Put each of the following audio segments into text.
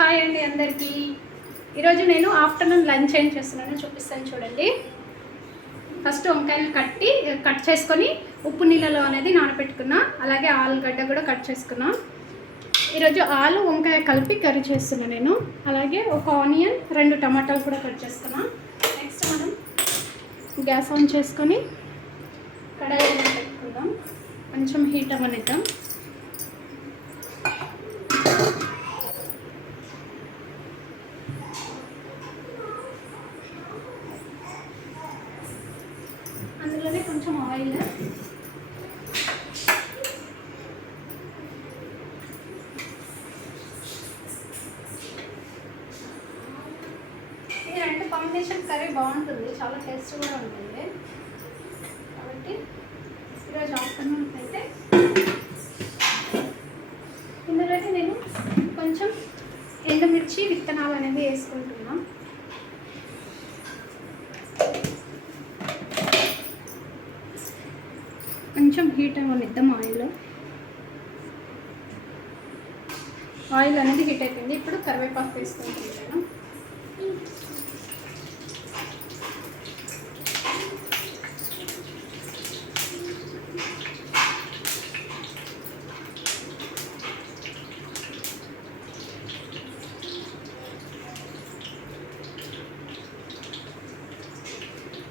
Hi అండి అందరికీ. ఈరోజు నేను ఆఫ్టర్నూన్ లంచ్ ఏం చేస్తున్నానో చూపిస్తాను చూడండి. ఫస్ట్ వంకాయలు కట్ చేసుకొని ఉప్పు నీళ్ళలో అనేది నానబెట్టుకున్నా. అలాగే ఆలుగడ్డ కూడా కట్ చేసుకున్నా. ఈరోజు ఆలు వంకాయ కలిపి కర్రీ చేస్తున్నాను నేను. అలాగే ఒక ఆనియన్, 2 టమాటాలు కూడా కట్ చేసుకున్నా. నెక్స్ట్ మనం గ్యాస్ ఆన్ చేసుకొని కడాయి పెట్టుకుందాం. కొంచెం హీట్ అవ్వనిద్దాం. అందులోనే కొంచెం ఆయిల్, ఇది 2 కాంబినేషన్ కర్రీ బాగుంటుంది, చాలా టేస్ట్ కూడా ఉంటుంది. కాబట్టి ఈరోజు ఆఫ్టర్నూన్ అయితే ఇందులోనే నేను కొంచెం ఎండుమిర్చి విత్తనాలు అనేది వేసుకుంటున్నాను. కొంచెం హీట్ అవ్వనిద్దాం. ఆయిల్ అనేది హీట్ అయిపోయింది. ఇప్పుడు కరివేపాకు వేసుకుంటున్నాను.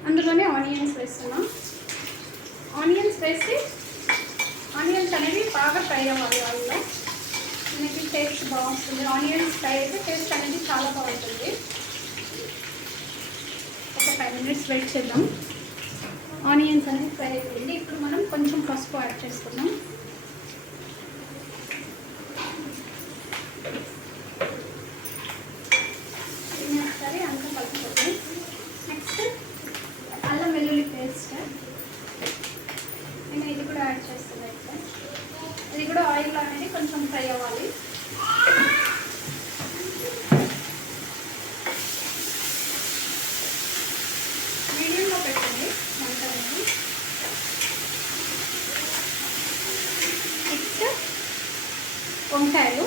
అందులోనే ఆనియన్స్ వేస్తున్నాం. ఆనియన్స్ వేసి ఆనియన్స్ అనేవి బాగా ఫ్రై అవ్వాలి. ఆయిల్లో మనకి టేస్ట్ బాగుంటుంది. ఆనియన్స్ ఫ్రై అయితే టేస్ట్ అనేది చాలా బాగుంటుంది. ఒక 5 minutes వెయిట్ చేద్దాం. ఆనియన్స్ అనేది ఫ్రై అయిపోయింది. ఇప్పుడు మనం కొంచెం పసుపు యాడ్ చేసుకుందాం. ఒకసారి అంతా కలుపుకోండి. నెక్స్ట్ అల్లం వెల్లుల్లి పేస్ట్ నేను ఇది కూడా యాడ్ చేస్తున్నాను. ఇది కూడా ఆయిల్ అనేది కొంచెం ఫ్రై అవ్వాలి. మీడియంలో పెట్టండి మంట అనేది. నెక్స్ట్ వంకాయలు,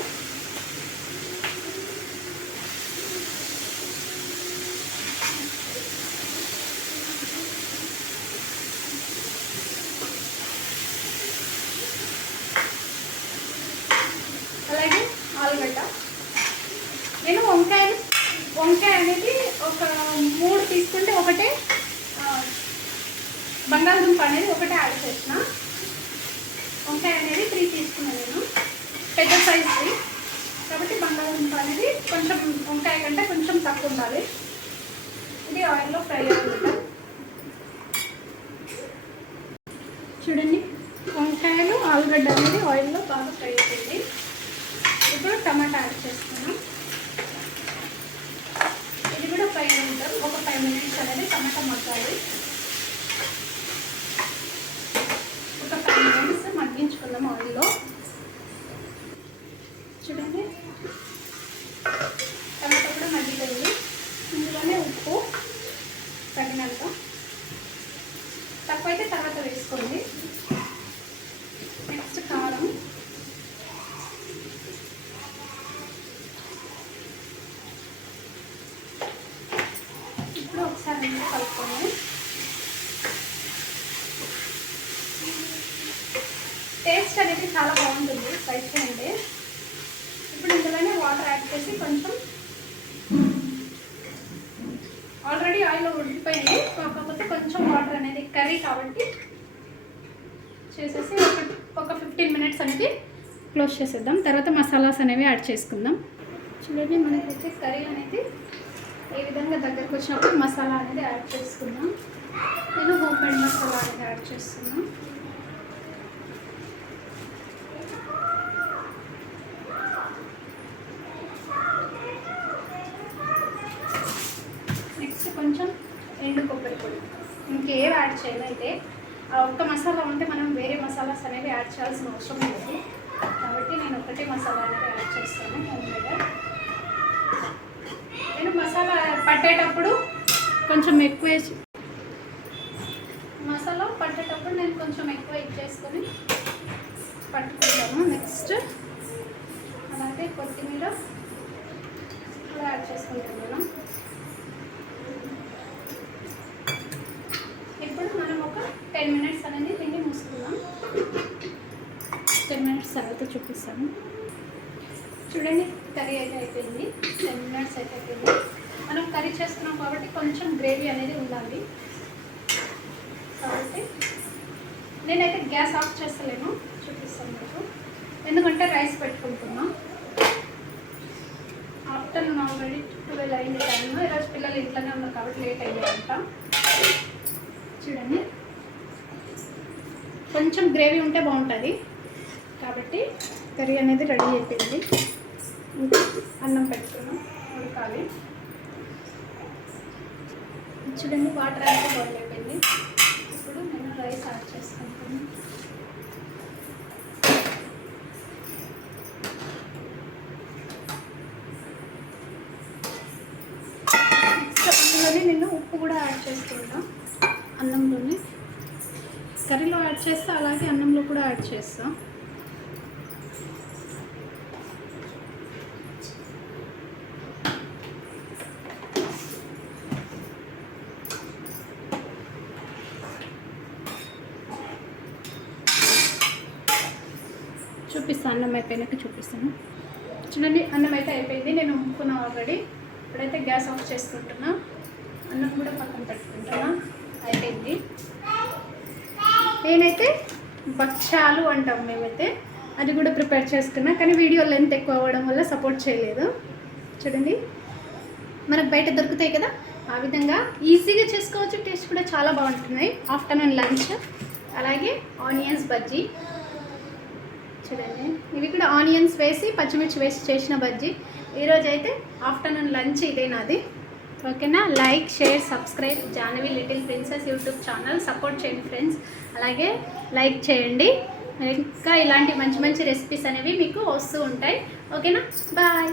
అలాగే ఆలుగడ్డ. నేను వంకాయ అనేది ఒక 3 తీసుకుంటే ఒకటే బంగాళదుంప అనేది ఒకటే యాడ్ చేసిన. వంకాయ అనేది 3 తీసుకున్నాను నేను, పెద్ద సైజ్ది. కాబట్టి బంగాళదుంప అనేది కొంచెం వంకాయ కంటే కొంచెం తక్కువ ఉండాలి. ఇది ఆయిల్లో ఫ్రై అవుతుంది. చూడండి, వంకాయలు ఆలుగడ్డ అనేది ఆయిల్లో బాగా ఫ్రై అవుతుంది. ఇప్పుడు టమాటా యాడ్ చేస్తున్నాం. ఇది కూడా ఫ్రై ఉంటాం. ఒక 5 minutes అనేది టమాటా మగ్గాలి. ఒక 5 minutes మగ్గించుకుందాం ఆయిల్లో. చూడండి, టమాటా కూడా మగ్గిపోయింది. ఇందులోనే ఉప్పు తగినంత, తక్కువైతే తర్వాత వేసుకోండి. నెక్స్ట్ కారం, ఇప్పుడు ఒకసారి కలుపుకోండి. టేస్ట్ అనేది చాలా బాగుంటుంది, ట్రై చేయండి. ఇప్పుడు ఇందులోనే వాటర్ యాడ్ చేసి కొంచెం, ఆల్రెడీ ఆయిల్ ఉడికిపోయింది, కాకపోతే కొంచెం వాటర్ అనేది కర్రీ కాబట్టి చేసేసి ఒక 15 minutes అనేది క్లోజ్ చేసేద్దాం. తర్వాత మసాలాస్ అనేవి యాడ్ చేసుకుందాం. చూడండి, మనకైతే కర్రీ అనేది ఏ విధంగా దగ్గరకు వచ్చినప్పుడు మసాలా అనేది యాడ్ చేసుకుందాం. నేను హోమ్ మేడ్ మసాలా అనేది యాడ్ చేస్తున్నాను. నెక్స్ట్ కొంచెం ఎండు కొబ్బరి పొడి. ఇంకేం యాడ్ చేయమైతే ఒక్క మసాలా ఉంటే మనం వేరే మసాలాస్ అనేవి యాడ్ చేయాల్సిన అవసరం లేదు. కాబట్టి నేను ఒకటే మసాలా అనేది యాడ్ చేస్తాను. నేను మసాలా పట్టేటప్పుడు కొంచెం ఎక్కువ ఇచ్చేసుకొని పట్టుకుంటాము. నెక్స్ట్ అలాగే కొత్తిమీర, యాడ్ చేసుకుంటున్నాను. ఇప్పుడు మనం ఒక 10 మినిట్స్ అనేది దీన్ని మూసుకుందాం. 10 మినిట్స్ తర్వాత చూపిస్తాను. చూడండి, కర్రీ అయితే అయిపోయింది. 10 మినిట్స్ అయితే అయిపోయింది. మనం కర్రీ చేస్తున్నాం కాబట్టి కొంచెం గ్రేవీ అనేది ఉండాలి. కాబట్టి నేనైతే గ్యాస్ ఆఫ్ చేస్తలేను, చూపిస్తాను మీకు. ఎందుకంటే రైస్ పెట్టుకుంటున్నాం. ఆఫ్టర్నూన్ ఆల్రెడీ 12 అయింది టైమ్. ఈరోజు పిల్లలు ఇంట్లోనే ఉన్నారు కాబట్టి లేట్ అయ్యాయంట. చూడండి, కొంచెం గ్రేవీ ఉంటే బాగుంటుంది కాబట్టి కర్రీ అనేది రెడీ అయిపోయింది. ఇంకా అన్నం పెట్టుకున్నాం, ఉడకాలి. చూడండి, వాటర్ అయితే బాయిల్ అయిపోయింది. ఇప్పుడు నేను రైస్ యాడ్ చేసుకుంటాను. అందులోనే నేను ఉప్పు కూడా యాడ్ చేసుకుంటాను. అన్నంలోనే కర్రీలో యాడ్ చేస్తా, అలాగే అన్నంలో కూడా యాడ్ చేస్తాం. చూపిస్తాను, అన్నం అయిపోయినాక చూపిస్తాను. చూడండి, అన్నం అయితే అయిపోయింది. నేను వండుకున్నా ఆల్రెడీ. ఇప్పుడైతే గ్యాస్ ఆఫ్ చేసుకుంటున్నా. అన్నం కూడా పక్కన పెట్టుకుంటున్నా. అయిపోయింది. నేనైతే బచ్చాలు అంటాం మేమైతే, అది కూడా ప్రిపేర్ చేసుకున్నా. కానీ వీడియో లెంత్ ఎక్కువ అవ్వడం వల్ల సపోర్ట్ చేయలేదు. చూడండి, మనకు బయట దొరుకుతాయి కదా, ఆ విధంగా ఈజీగా చేసుకోవచ్చు. టేస్ట్ కూడా చాలా బాగుంటున్నాయి. Afternoon lunch. అలాగే ఆనియన్స్ బజ్జీ. చూడండి, ఇవి కూడా ఆనియన్స్ వేసి పచ్చిమిర్చి వేసి చేసిన బజ్జీ. ఈరోజు అయితే ఆఫ్టర్నూన్ లంచ్ ఇదే నాది. ఓకేనా? Like, share, subscribe Jahnavi little princess YouTube channel. Support చేయండి ఫ్రెండ్స్. అలాగే లైక్ చేయండి. ఇంకా ఇలాంటి మంచి మంచి రెసిపీస్ అనేవి మీకు వస్తూ ఉంటాయి. ఓకేనా? బాయ్.